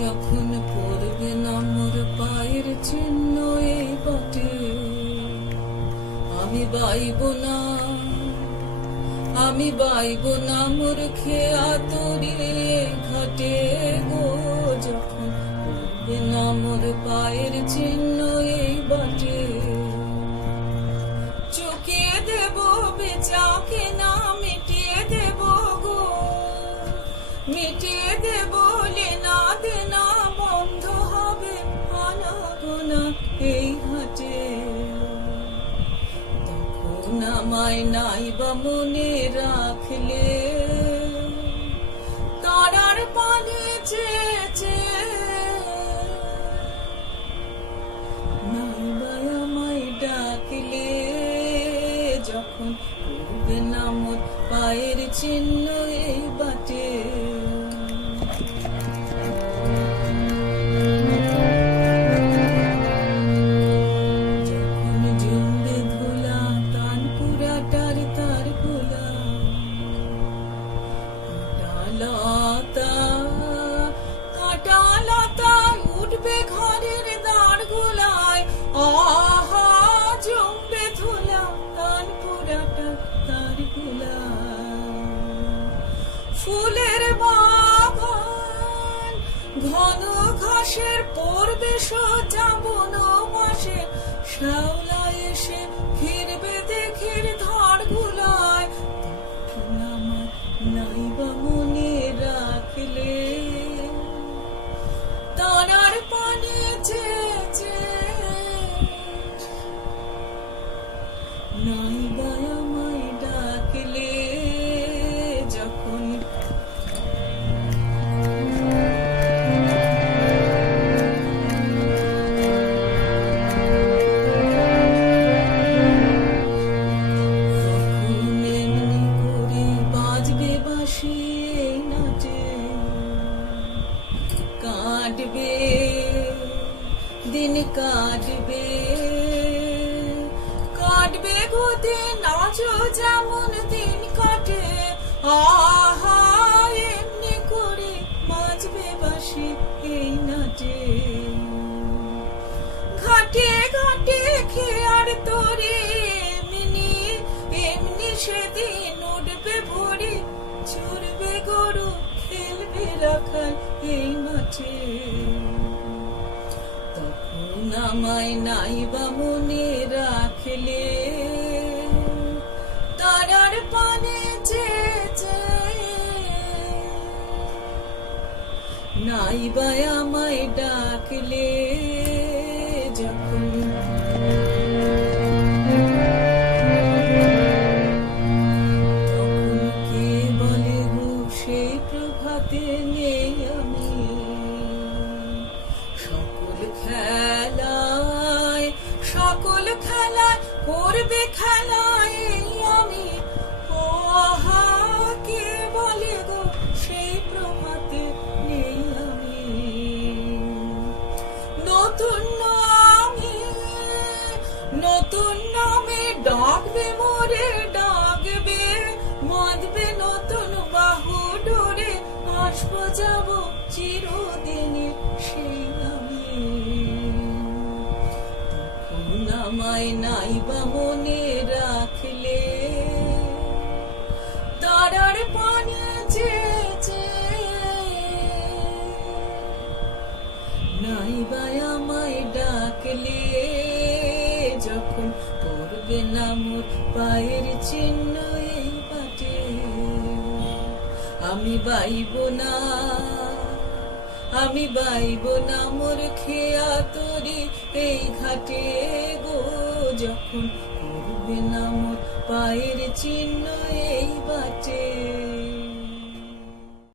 যখন পড়বে না মোর পায়ের চিহ্ন এই বাটে, আমি বাইব না, আমি বাইব না মোর খেয়া তরি ঘাটে গো। যখন পড়বে না মোর পায়ের চিহ্ন এই বাটে, চুকিয়ে দেব বেচাকে না মিটিয়ে দেব গো, মিটিয়ে দেব লেনা দেনা বন্ধ হবে আনাগোনা এই হাটে। তখন আমায় নাই বা মনে রাখলে, তারার পানে চেয়েছে নাই বা আমায় ডাকলে। যখন পড়বে না মোর পায়ের চিহ্ন এই বাটে, যখন জমবে ধুলা তানপুরাটার তার গোলা, কাঁটালতা কাঁটালতায় উঠবে ঘরের দ্বার গোলায়। আহা জমবে ধুলা তানপুরাটার তার গোলা। ফুলের বাগান ঘন ঘাসের পড়বে সোজা বনবাসে, শ্যাওলা এসে ফিরবে দেখের ধার গুলায়। তখন আমার নাই বা মনে রাখলে, তারার পানে চেয়েছে নাই বা আমায় ডাকলে। যখন এমনি করে বাজবে বাঁশি এই নাচে, কাটবে দিন কাটবে, কাটবে গো নাচো যেমন দিন কাটে। আহা এমনি করে বাজবে বাঁশি এই নাচে, ঘাটে ঘাটে খেয়ার তোরে এমনি এমনি সেদিন উঠবে ভরে, চড়বে গরু খেলবে রাখাল এই মাঠে। তখন আমায় নাই বা মনে রাখলে, তারার পানে চেয়েছে নাই বা আমায় ডাকলে। যখন তখন কে বলে গো সেই প্রভাতে নেই আমি, সকল খেলায় সকল খেলায় করবে খেলায় আমি। ওহা কে বলে গো সেই প্রভাতে নেই আমি। নতুন নামে নতুন নামে ডাকবে মোরে ডাকবে, বাঁধবে নতুন বাহু ডোরে, আসবো যাব চিরদিনে সেই আমি। তখন আমায় নাই বা মনে রাখলে, তারার পানে চেয়েছে নাই বা আমায় ডাকলে। যখন পড়বে না মোর পায়ের চিহ্ন এই বাটে, আমি বাইব না, আমি বাইব না মোর খেয়া তরি এই ঘাটে গো। যখন পড়বে না মোর পায়ের চিহ্ন এই বাটে।